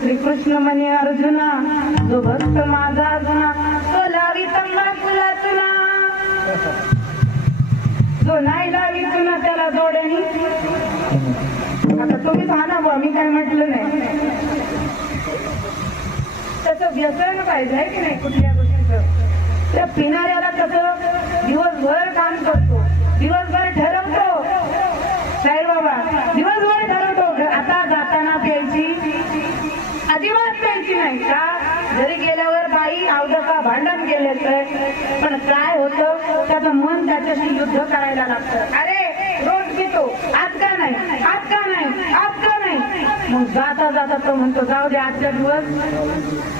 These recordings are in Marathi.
श्रीकृष्ण म्हणे अर्जुना, जो भक्त माझा अर्जुना तो लावी तंबाखूला तुला, जो नाही लावी तुला त्याला जोडेनी. आता तुम्ही सांगा बुवा, मी काय म्हटलं नाही. तसं व्यसन पाहिजे आहे की नाही कुठल्या गोष्टीचं. त्या पिणाऱ्याला कसं दिवसभर काम करतो, दिवसभर ठरवतो, साई बाबा दिवसभर ठरवतो आता जाताना प्यायची अजिबात प्यायची नाही का. घरी गेल्यावर बाई अवदका भांडण केले तर पण काय होतं, त्याचं मन त्याच्याशी युद्ध करायला लागतं. अरे रोज पितो, आज का नाही, आज का नाही, आज का नाही. मग जाता जाता तो म्हणतो जाऊ दे आजच्या दिवस.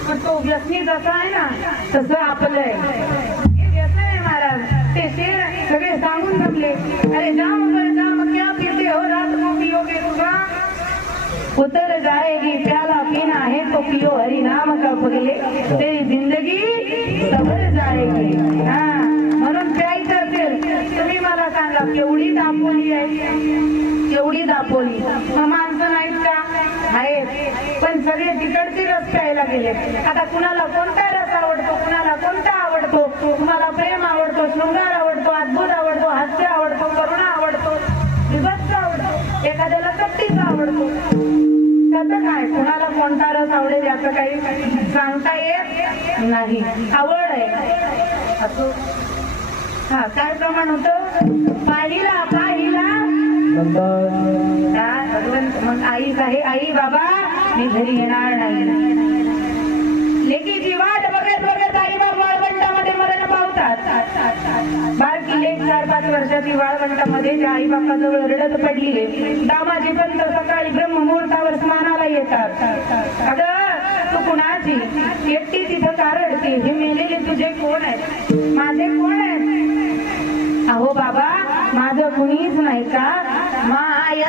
पण तो व्यसनी जसा आहे ना तसं आपलं आहे. हे व्यसन आहे महाराज. ते शेर सगळे सांगून जमले, अरे जाम कर जाम क्या पीते हो रात को पियोगे तुझा, उतर जाएगी प्याला पीना है तो पियो हरि नाम का पगले, तेरी जिंदगी सवर जाएगी. हा म्हणून प्यायचं असेल तुम्ही मला सांगा केवढी दापोली आहे, केवढी दापोली. मग माणसं नाहीत का, आहेत पण सगळे तिकडचे रस प्यायला गेले. आता कुणाला कोणता रस आवडतो, कुणाला कोणता आवडतो. तुम्हाला प्रेम आवडतो, शृंगार आवडतो, अद्भुत आवडतो, हास्य आवडतो, करुणा आवडतो, विभत्स आवडतो, एखाद्याला कट्टीचा आवडतो. त्याचं काय, कुणाला कोणता रस आवडेल याचं काही सांगता येत नाही. आवड आहे असं. हा काय प्रमाण होतं, पाहिला पाहिला भगवंत. मग आई आहे, आई बाबा मी घरी येणार नाही. लेकीची वाट बघत बघत आई बाबा वाळवंटामध्ये मरण पावतात. बाळकी लेक 4-5 वर्षाची वाळवंटामध्ये त्या आई बापाजवळ रडत पडली. दामाजी पंत सकाळी ब्रह्ममुहूर्तावर स्नानाला येतात. अगं तू कुणाची एकटी तिथं का रडते, हे मेलेले तुझे कोण आहेत, माझे कोण आहेत. अहो बाबा माझं कुणीच नाही का, माय